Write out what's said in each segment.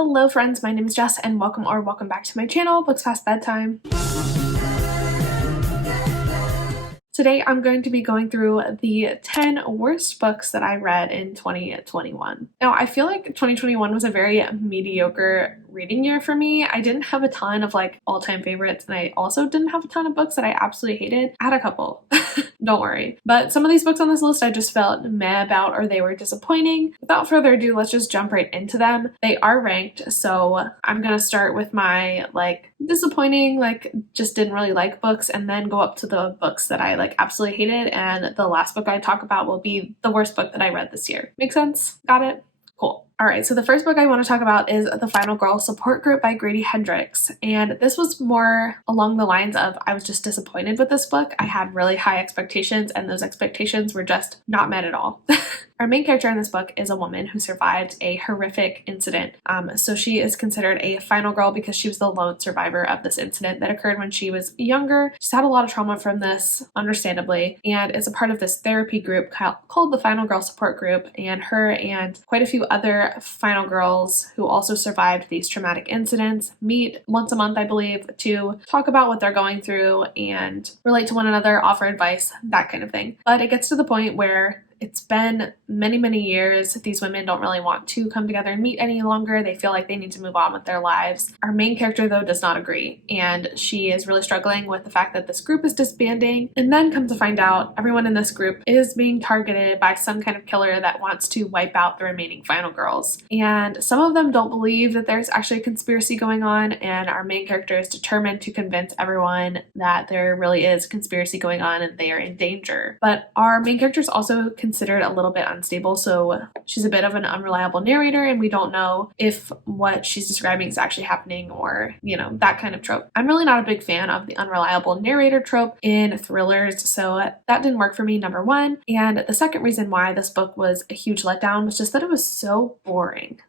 Hello friends, my name is Jess and welcome back to my channel, Books Past Bedtime. Today I'm going to be going through the 10 worst books that I read in 2021. Now I feel like 2021 was a very mediocre reading year for me. I didn't have a ton of like all-time favorites, and I also didn't have a ton of books that I absolutely hated. I had a couple, don't worry. But some of these books on this list I just felt meh about, or they were disappointing. Without further ado, let's just jump right into them. They are ranked, so I'm gonna start with my disappointing, just didn't really like books, and then go up to the books that I absolutely hated, and the last book I talk about will be the worst book that I read this year. Make sense? Got it? Cool. Alright, so the first book I want to talk about is The Final Girl Support Group by Grady Hendrix, and this was more along the lines of I was just disappointed with this book. I had really high expectations, and those expectations were just not met at all. Our main character in this book is a woman who survived a horrific incident. So she is considered a final girl because she was the lone survivor of this incident that occurred when she was younger. She's had a lot of trauma from this, understandably, and is a part of this therapy group called the Final Girl Support Group, and her and quite a few other final girls who also survived these traumatic incidents meet once a month, I believe, to talk about what they're going through and relate to one another, offer advice, that kind of thing. But it gets to the point where it's been many years. These women don't really want to come together and meet any longer. They feel like they need to move on with their lives. Our main character, though, does not agree, and she is really struggling with the fact that this group is disbanding, and then come to find out everyone in this group is being targeted by some kind of killer that wants to wipe out the remaining final girls. And some of them don't believe that there's actually a conspiracy going on, and our main character is determined to convince everyone that there really is a conspiracy going on and they are in danger. But our main character is also considered a little bit unstable, so she's a bit of an unreliable narrator, and we don't know if what she's describing is actually happening, or that kind of trope. I'm really not a big fan of the unreliable narrator trope in thrillers, so that didn't work for me, number one. And the second reason why this book was a huge letdown was just that it was so boring.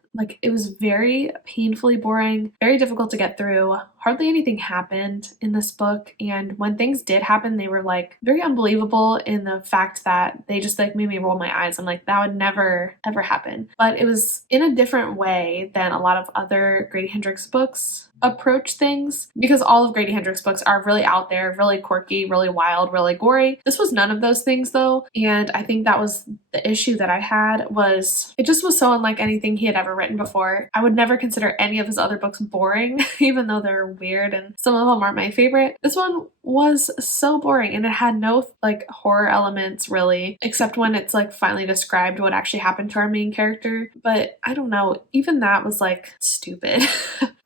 It was very painfully boring, very difficult to get through. Hardly anything happened in this book, and when things did happen, they were very unbelievable in the fact that they just made me roll my eyes. I'm like, that would never ever happen. But it was in a different way than a lot of other Grady Hendrix books approach things, because all of Grady Hendrix books are really out there, really quirky, really wild, really gory. This was none of those things though, and I think that was the issue that I had. Was it just was so unlike anything he had ever written before. I would never consider any of his other books boring, even though they're weird and some of them aren't my favorite. This one was so boring, and it had no horror elements really, except when it's finally described what actually happened to our main character. But I don't know, even that was stupid.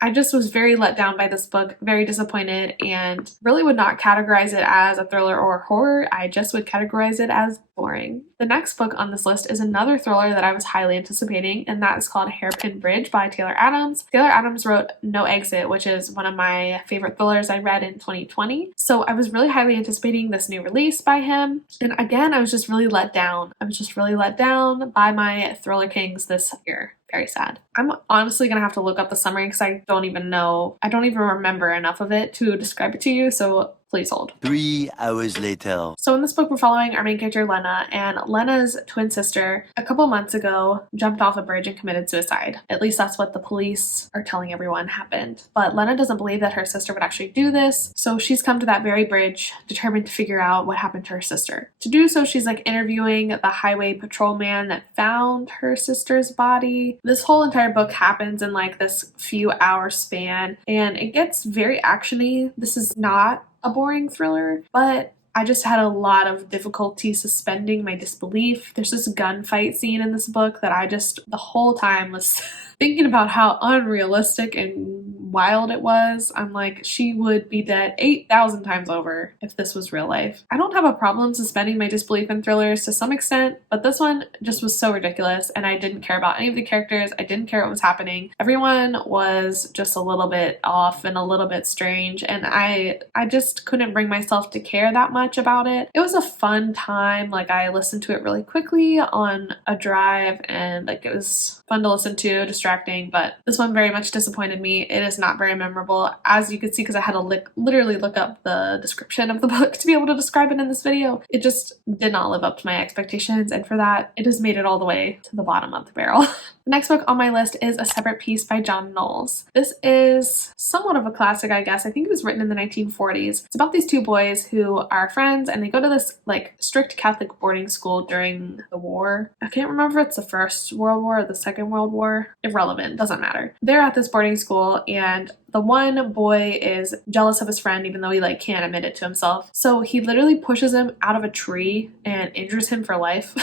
I just was very let down by this book, very disappointed, and really would not categorize it as a thriller or horror. I just would categorize it as boring. The next book on this list is another thriller that I was highly anticipating, and that is called Hairpin Bridge by Taylor Adams. Taylor Adams wrote No Exit, which is one of my favorite thrillers I read in 2020. So I was really highly anticipating this new release by him, and again, I was just really let down. I was just really let down by my Thriller Kings this year. Very sad. I'm honestly gonna have to look up the summary because I don't even remember enough of it to describe it to you, so please hold. 3 hours later. So in this book, we're following our main character, Lena, and Lena's twin sister a couple months ago jumped off a bridge and committed suicide. At least that's what the police are telling everyone happened. But Lena doesn't believe that her sister would actually do this, so she's come to that very bridge determined to figure out what happened to her sister. To do so, she's interviewing the highway patrolman that found her sister's body. This whole entire book happens in this few hour span, and it gets very actiony. This is not a boring thriller, but I just had a lot of difficulty suspending my disbelief. There's this gunfight scene in this book that the whole time was thinking about how unrealistic and wild it was. I'm like, she would be dead 8,000 times over if this was real life. I don't have a problem suspending my disbelief in thrillers to some extent, but this one just was so ridiculous, and I didn't care about any of the characters. I didn't care what was happening. Everyone was just a little bit off and a little bit strange, and I just couldn't bring myself to care that much about it. It was a fun time. I listened to it really quickly on a drive, and it was fun to listen to, distracting, but this one very much disappointed me. It is not very memorable, as you could see, because I had to literally look up the description of the book to be able to describe it in this video. It just did not live up to my expectations, and for that, it has made it all the way to the bottom of the barrel. The next book on my list is A Separate Peace by John Knowles. This is somewhat of a classic, I guess. I think it was written in the 1940s. It's about these two boys who are friends, and they go to this like strict Catholic boarding school during the war. I can't remember if it's the First World War or the Second World War. Irrelevant, doesn't matter. They're at this boarding school, and the one boy is jealous of his friend, even though he like can't admit it to himself. So he literally pushes him out of a tree and injures him for life.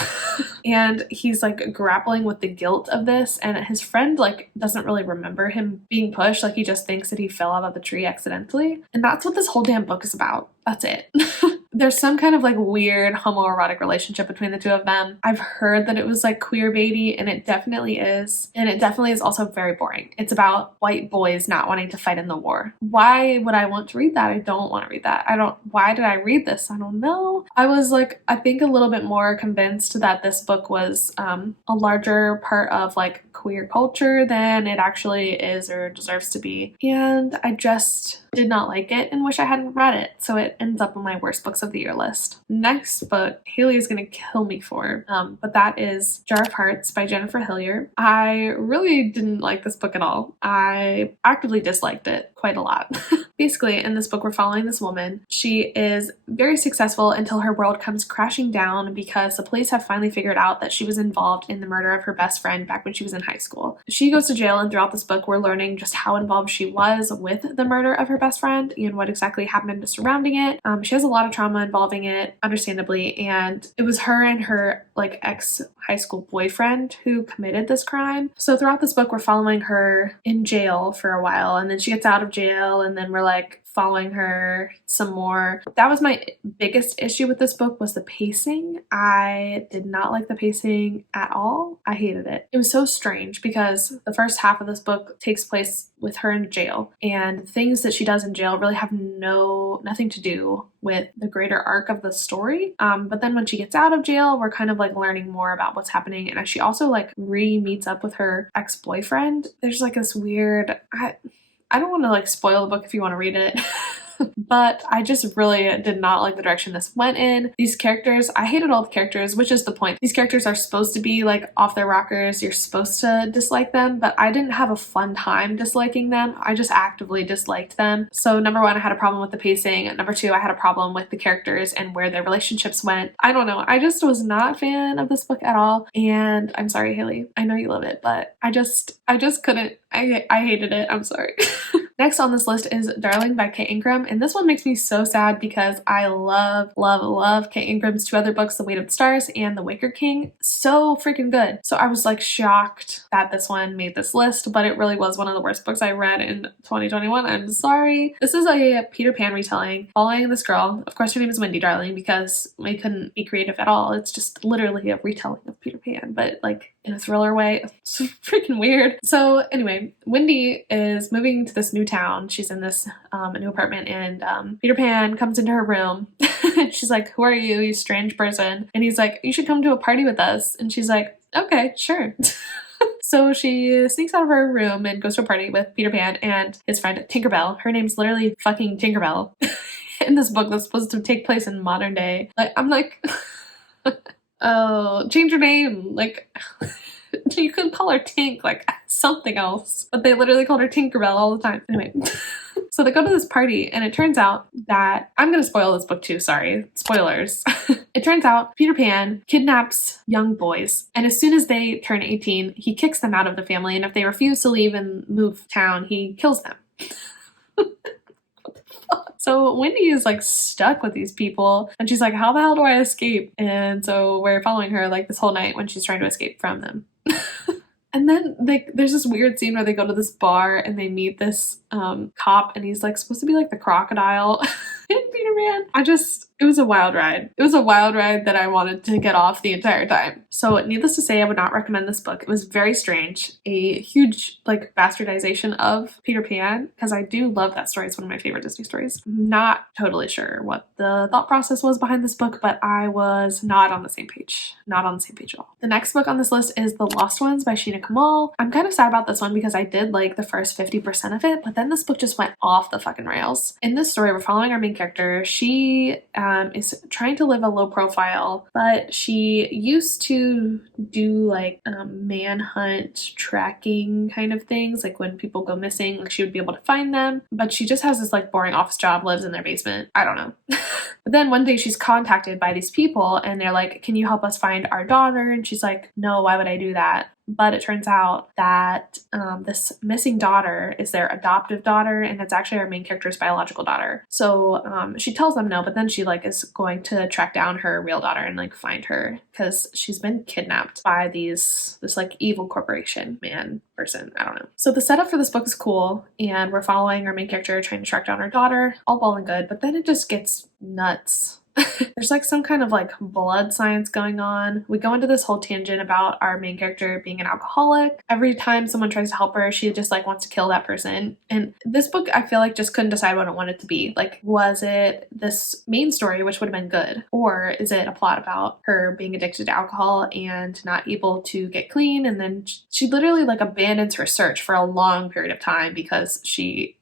And he's like grappling with the guilt of this, and his friend like doesn't really remember him being pushed. Like he just thinks that he fell out of the tree accidentally. And that's what this whole damn book is about. That's it. There's some kind of like weird homoerotic relationship between the two of them. I've heard that it was like queer-baity, and it definitely is. And it definitely is also very boring. It's about white boys not wanting to fight in the war. Why would I want to read that? I don't want to read that. Why did I read this? I don't know. I was like, I think a little bit more convinced that this book was a larger part of like queer culture than it actually is or deserves to be. And I just did not like it and wish I hadn't read it. So it ends up on my worst books of the year list. Next book, Haley is going to kill me for, but that is Jar of Hearts by Jennifer Hillier. I really didn't like this book at all. I actively disliked it quite a lot. Basically, in this book, we're following this woman. She is very successful until her world comes crashing down because the police have finally figured out that she was involved in the murder of her best friend back when she was in high school. She goes to jail, and throughout this book, we're learning just how involved she was with the murder of her best friend and what exactly happened surrounding it. She has a lot of trauma involving it, understandably, and it was her and her like ex-high school boyfriend who committed this crime. So throughout this book, we're following her in jail for a while, and then she gets out of jail, and then we're like following her some more. That was my biggest issue with this book, was the pacing. I did not like the pacing at all. I hated it. It was so strange because the first half of this book takes place with her in jail, and things that she does in jail really have nothing to do with the greater arc of the story. But then when she gets out of jail, we're kind of like learning more about what's happening, and she also like meets up with her ex-boyfriend. There's like this weird, I don't want to like spoil the book if you want to read it. But I just really did not like the direction this went in. These characters, I hated all the characters, which is the point. These characters are supposed to be like off their rockers. You're supposed to dislike them, but I didn't have a fun time disliking them. I just actively disliked them. So number one, I had a problem with the pacing. Number two, I had a problem with the characters and where their relationships went. I don't know. I just was not a fan of this book at all. And I'm sorry, Haley. I know you love it, but I just couldn't. I hated it. I'm sorry. Next on this list is Darling by Kate Ingram, and this one makes me so sad because I love Kate Ingram's two other books, The Weight of the Stars and The Wicker King. So freaking good. So I was like shocked that this one made this list, but it really was one of the worst books I read in 2021. I'm sorry. This is a Peter Pan retelling following this girl. Of course, her name is Wendy Darling because we couldn't be creative at all. It's just literally a retelling of Peter Pan, but like in a thriller way. It's freaking weird. So anyway, Wendy is moving to this new town. She's in this new apartment, and Peter Pan comes into her room. She's like, "Who are you, you strange person?" And he's like, "You should come to a party with us." And she's like, "Okay, sure." So she sneaks out of her room and goes to a party with Peter Pan and his friend Tinkerbell. Her name's literally fucking Tinkerbell. In this book that's supposed to take place in modern day. Like, I'm like, oh, change your name. Like, you could call her Tink, like something else. But they literally called her Tinkerbell all the time. Anyway. So they go to this party, and it turns out that, I'm going to spoil this book too, sorry, spoilers. It turns out Peter Pan kidnaps young boys, and as soon as they turn 18, he kicks them out of the family, and if they refuse to leave and move town, he kills them. So Wendy is like stuck with these people, and she's like, how the hell do I escape? And so we're following her like this whole night when she's trying to escape from them. And then there's this weird scene where they go to this bar and they meet this cop, and he's like supposed to be like the crocodile in Peter Pan. It was a wild ride. It was a wild ride that I wanted to get off the entire time. So needless to say, I would not recommend this book. It was very strange. A huge like bastardization of Peter Pan, because I do love that story. It's one of my favorite Disney stories. I'm not totally sure what the thought process was behind this book, but I was not on the same page. Not on the same page at all. The next book on this list is The Lost Ones by Sheena Kamal. I'm kind of sad about this one because I did like the first 50% of it, but then this book just went off the fucking rails. In this story, we're following our main character. She is trying to live a low profile, but she used to do like manhunt tracking kind of things, like when people go missing, like she would be able to find them, but she just has this like boring office job, lives in their basement. I don't know. But then one day she's contacted by these people and they're like, can you help us find our daughter? And she's like, no, why would I do that? But it turns out that this missing daughter is their adoptive daughter, and it's actually our main character's biological daughter. So she tells them no, but then she like is going to track down her real daughter and like find her because she's been kidnapped by this like evil corporation person. I don't know. So the setup for this book is cool, and we're following our main character trying to track down her daughter, all well and good, but then it just gets nuts. There's like some kind of like blood science going on. We go into this whole tangent about our main character being an alcoholic. Every time someone tries to help her, she just like wants to kill that person. And this book, I feel like, just couldn't decide what it wanted to be. Like, was it this main story, which would have been good? Or is it a plot about her being addicted to alcohol and not able to get clean? And then she literally like abandons her search for a long period of time because she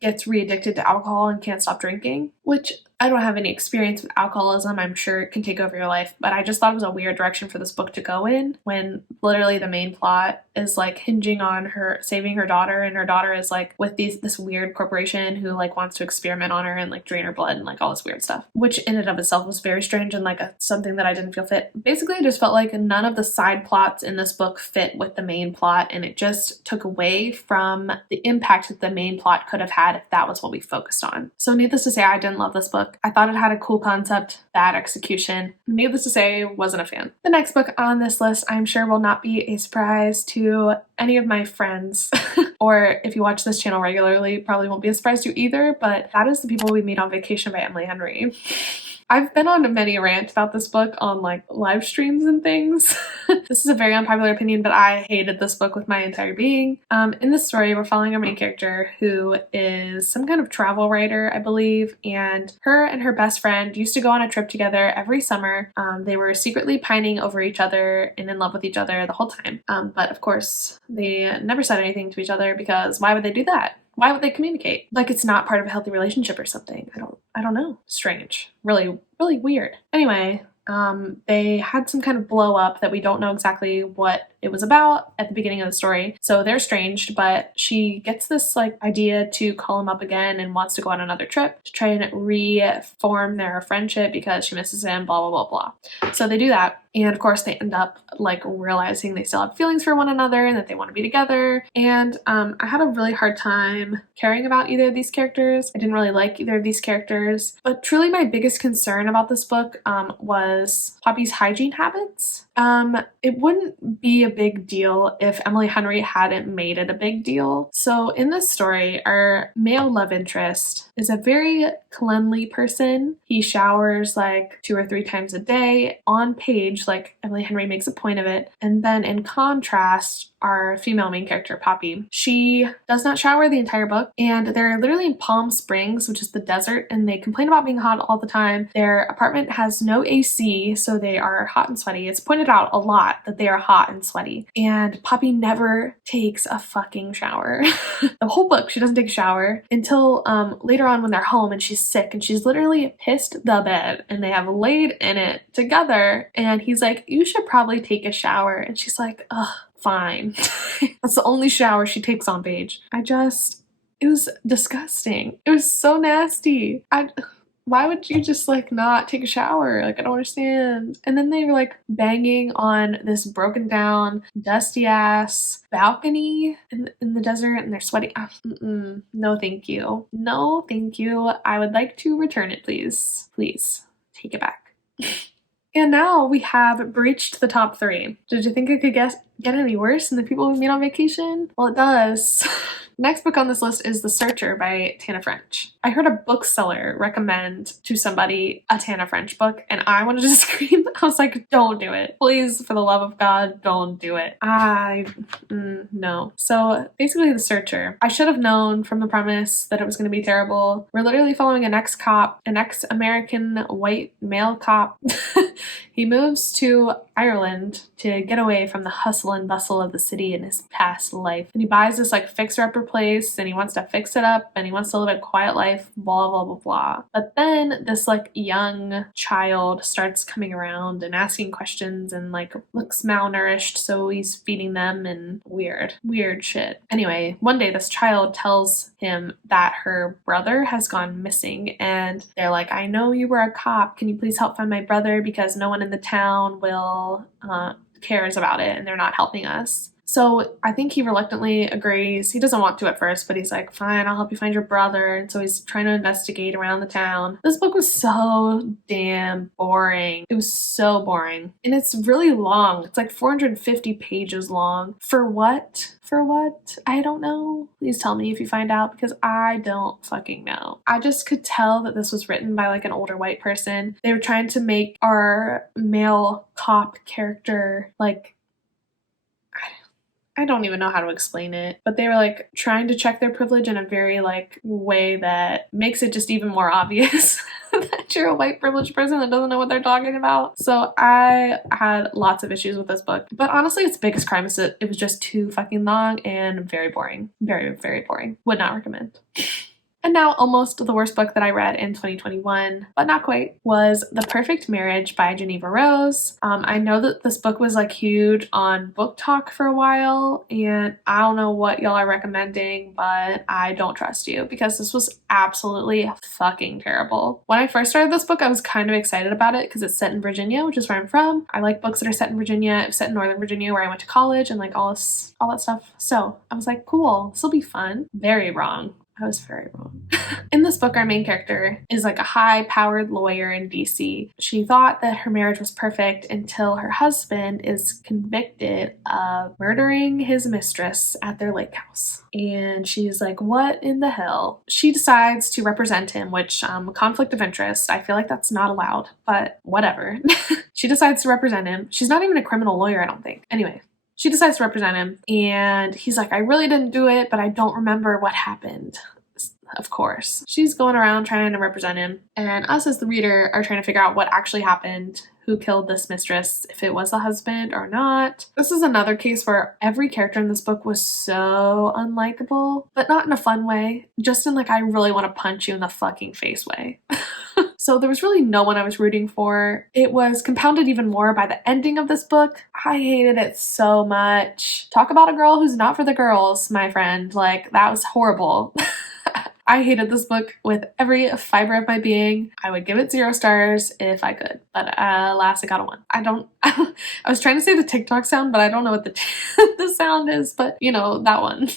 gets re-addicted to alcohol and can't stop drinking, which I don't have any experience with alcoholism. I'm sure it can take over your life, but I just thought it was a weird direction for this book to go in when literally the main plot is like hinging on her saving her daughter, and her daughter is like with this weird corporation who like wants to experiment on her and like drain her blood and like all this weird stuff, which in and of itself was very strange and like something that I didn't feel fit. Basically, I just felt like none of the side plots in this book fit with the main plot, and it just took away from the impact that the main plot could have had if that was what we focused on. So needless to say, I didn't love this book. I thought it had a cool concept, bad execution. Needless to say, wasn't a fan. The next book on this list, I'm sure will not be a surprise to any of my friends, or if you watch this channel regularly, probably won't be a surprise to you either, but that is The People We Meet on Vacation by Emily Henry. I've been on many rants about this book on like live streams and things. This is a very unpopular opinion, but I hated this book with my entire being. In this story, we're following our main character who is some kind of travel writer, I believe, and her best friend used to go on a trip together every summer. They were secretly pining over each other and in love with each other the whole time. But of course, they never said anything to each other because why would they do that? Why would they communicate? Like it's not part of a healthy relationship or something. I don't know. Strange. Really, really weird. Anyway, they had some kind of blow up that we don't know exactly what it was about at the beginning of the story. So they're estranged, but she gets this like idea to call him up again and wants to go on another trip to try and reform their friendship because she misses him, blah, blah, blah, blah. So they do that. And of course they end up like realizing they still have feelings for one another and that they want to be together. And I had a really hard time caring about either of these characters. I didn't really like either of these characters, but truly my biggest concern about this book was Poppy's hygiene habits. It wouldn't be a big deal if Emily Henry hadn't made it a big deal. So in this story, our male love interest is a very cleanly person. He showers like 2 or 3 times a day. On page, like Emily Henry makes a point of it. And then in contrast, our female main character, Poppy, she does not shower the entire book, and they're literally in Palm Springs, which is the desert, and they complain about being hot all the time. Their apartment has no AC, so they are hot and sweaty. It's pointed out a lot that they are hot and sweaty, and Poppy never takes a fucking shower. The whole book, she doesn't take a shower until later on when they're home and she's sick, and she's literally pissed the bed, and they have laid in it together, and he's like, you should probably take a shower, and she's like, ugh, fine. That's the only shower she takes on page. It was disgusting. It was so nasty. Why would you just like not take a shower? Like, I don't understand. And then they were like banging on this broken down, dusty ass balcony in the desert, and they're sweaty. No, thank you. No, thank you. I would like to return it, please. Please take it back. And now we have breached the top 3. Did you think I could get any worse than the people we meet on vacation? Well, it does. Next book on this list is The Searcher by Tana French. I heard a bookseller recommend to somebody a Tana French book, and I wanted to scream. I was like, don't do it. Please, for the love of God, don't do it. No. So basically The Searcher. I should have known from the premise that it was going to be terrible. We're literally following an ex-cop, an ex-American white male cop. He moves to Ireland to get away from the hustle and bustle of the city in his past life. And he buys this like fixer-upper place and he wants to fix it up and he wants to live a quiet life, blah, blah, blah, blah. But then this like young child starts coming around and asking questions and like looks malnourished, so he's feeding them and weird shit. Anyway, one day this child tells him that her brother has gone missing and they're like, I know you were a cop. Can you please help find my brother because no one in the town will cares about it and they're not helping us. So I think he reluctantly agrees. He doesn't want to at first, but he's like, fine, I'll help you find your brother. And so he's trying to investigate around the town. This book was so damn boring. It was so boring. And it's really long. It's like 450 pages long. For what? For what? I don't know. Please tell me if you find out because I don't fucking know. I just could tell that this was written by like an older white person. They were trying to make our male cop character like, I don't even know how to explain it, but they were like trying to check their privilege in a very like way that makes it just even more obvious that you're a white privileged person that doesn't know what they're talking about. So I had lots of issues with this book, but honestly its biggest crime is that it was just too fucking long and very boring. Very, very boring. Would not recommend. And now almost the worst book that I read in 2021, but not quite, was The Perfect Marriage by Geneva Rose. I know that this book was like huge on Book Talk for a while, and I don't know what y'all are recommending, but I don't trust you because this was absolutely fucking terrible. When I first started this book, I was kind of excited about it because it's set in Virginia, which is where I'm from. I like books that are set in Virginia. It's set in Northern Virginia where I went to college and like all that stuff. So I was like, cool, this will be fun. Very wrong. I was very wrong. In this book, our main character is like a high-powered lawyer in DC. She thought that her marriage was perfect until her husband is convicted of murdering his mistress at their lake house. And she's like, what in the hell? She decides to represent him, which conflict of interest. I feel like that's not allowed, but whatever. She decides to represent him. She's not even a criminal lawyer, I don't think. Anyway. She decides to represent him, and he's like, I really didn't do it, but I don't remember what happened. Of course. She's going around trying to represent him, and us as the reader are trying to figure out what actually happened, who killed this mistress, if it was the husband or not. This is another case where every character in this book was so unlikable, but not in a fun way, just in like, I really want to punch you in the fucking face way. So there was really no one I was rooting for. It was compounded even more by the ending of this book. I hated it so much. Talk about a girl who's not for the girls, my friend. Like, that was horrible. I hated this book with every fiber of my being. I would give it 0 stars if I could, but alas, I got a 1. I was trying to say the TikTok sound, but I don't know what the sound is, but you know, that one.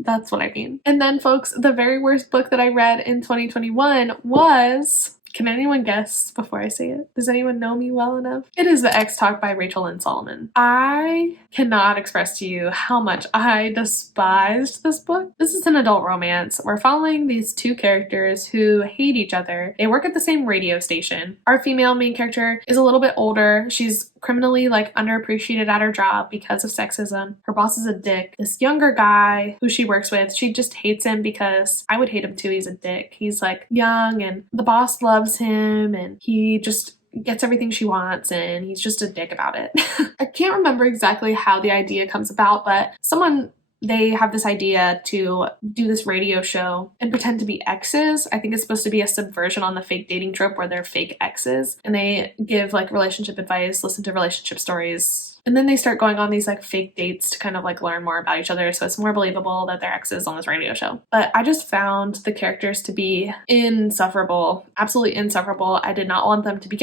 That's what I mean. And then folks, the very worst book that I read in 2021 was... Can anyone guess before I say it? Does anyone know me well enough? It is The X Talk by Rachel Lynn Solomon. I cannot express to you how much I despised this book. This is an adult romance. We're following these two characters who hate each other. They work at the same radio station. Our female main character is a little bit older. She's criminally like underappreciated at her job because of sexism. Her boss is a dick. This younger guy who she works with, she just hates him because I would hate him too. He's a dick. He's like young and the boss loves him and he just gets everything she wants and he's just a dick about it. I can't remember exactly how the idea comes about, but they have this idea to do this radio show and pretend to be exes. I think it's supposed to be a subversion on the fake dating trope where they're fake exes and they give like relationship advice, listen to relationship stories. And then they start going on these like fake dates to kind of like learn more about each other. So it's more believable that they're exes on this radio show. But I just found the characters to be insufferable, absolutely insufferable. I did not want them to be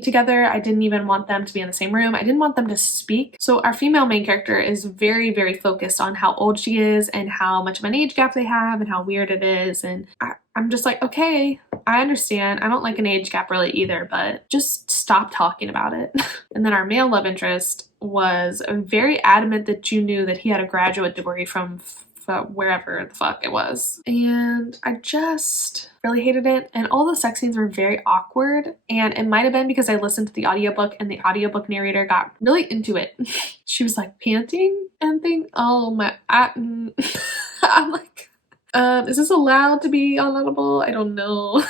together. I didn't even want them to be in the same room. I didn't want them to speak. So our female main character is very, very focused on how old she is and how much of an age gap they have and how weird it is. And I'm just like, okay, I understand. I don't like an age gap really either, but just stop talking about it. And then our male love interest was very adamant that you knew that he had a graduate degree from wherever the fuck it was. And I just really hated it. And all the sex scenes were very awkward. And it might have been because I listened to the audiobook and the audiobook narrator got really into it. She was like panting and things. Oh my, I'm like, is this allowed to be on Audible? I don't know.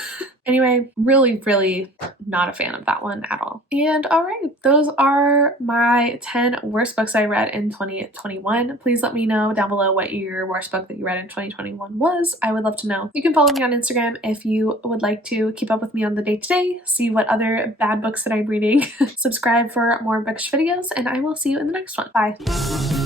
Anyway, really not a fan of that one at all. And all right, those are my 10 worst books I read in 2021. Please let me know down below what your worst book that you read in 2021 was. I would love to know. You can follow me on Instagram if you would like to keep up with me on the day-to-day, see what other bad books that I'm reading, subscribe for more bookish videos, and I will see you in the next one. Bye.